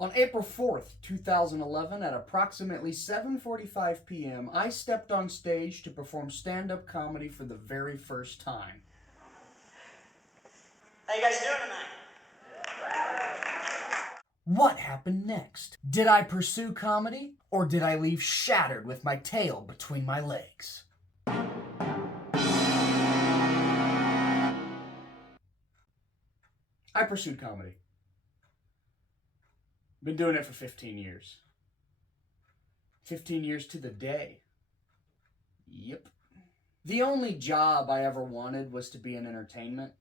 On April 4th, 2011, at approximately 7:45 p.m., I stepped on stage to perform stand-up comedy for the very first time. How you guys doing tonight? What happened next? Did I pursue comedy, or did I leave shattered with my tail between my legs? I pursued comedy. Been doing it for 15 years. 15 years to the day. Yep. The only job I ever wanted was to be in entertainment.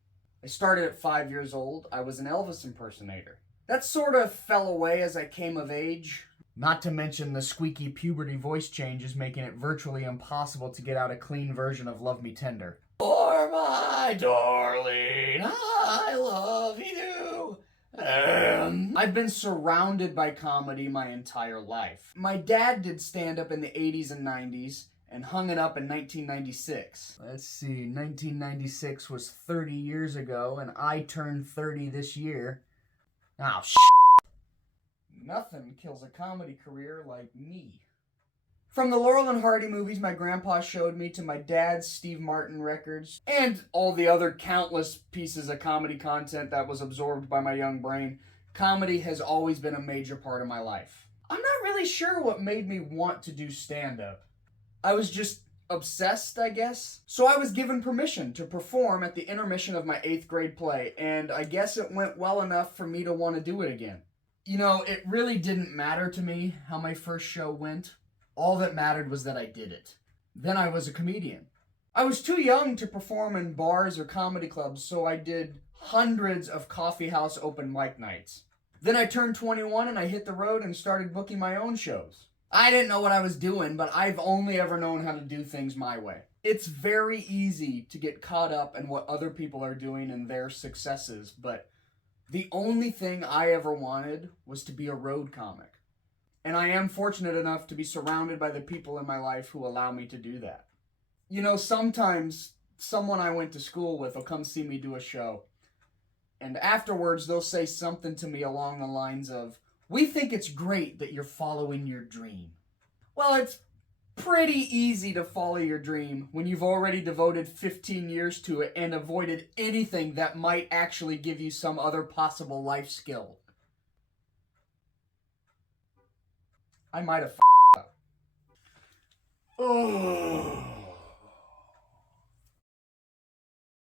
I started at 5 years old. I was an Elvis impersonator. That sort of fell away as I came of age. Not to mention the squeaky puberty voice changes, making it virtually impossible to get out a clean version of Love Me Tender. For my darling, I love you. I've been surrounded by comedy my entire life. My dad did stand-up in the 80s and 90s and hung it up in 1996. Let's see, 1996 was 30 years ago, and I turned 30 this year. Oh, Nothing kills a comedy career like me. From the Laurel and Hardy movies my grandpa showed me to my dad's Steve Martin records, and all the other countless pieces of comedy content that was absorbed by my young brain, comedy has always been a major part of my life. I'm not really sure what made me want to do stand-up. I was just obsessed, I guess. So I was given permission to perform at the intermission of my 8th grade play, and I guess it went well enough for me to want to do it again. You know, it really didn't matter to me how my first show went. All that mattered was that I did it. Then I was a comedian. I was too young to perform in bars or comedy clubs, so I did hundreds of coffee house open mic nights. Then I turned 21 and I hit the road and started booking my own shows. I didn't know what I was doing, but I've only ever known how to do things my way. It's very easy to get caught up in what other people are doing and their successes, but the only thing I ever wanted was to be a road comic. And I am fortunate enough to be surrounded by the people in my life who allow me to do that. You know, sometimes someone I went to school with will come see me do a show, and afterwards they'll say something to me along the lines of, "We think it's great that you're following your dream." Well, it's pretty easy to follow your dream when you've already devoted 15 years to it and avoided anything that might actually give you some other possible life skill. I might have up. Oh.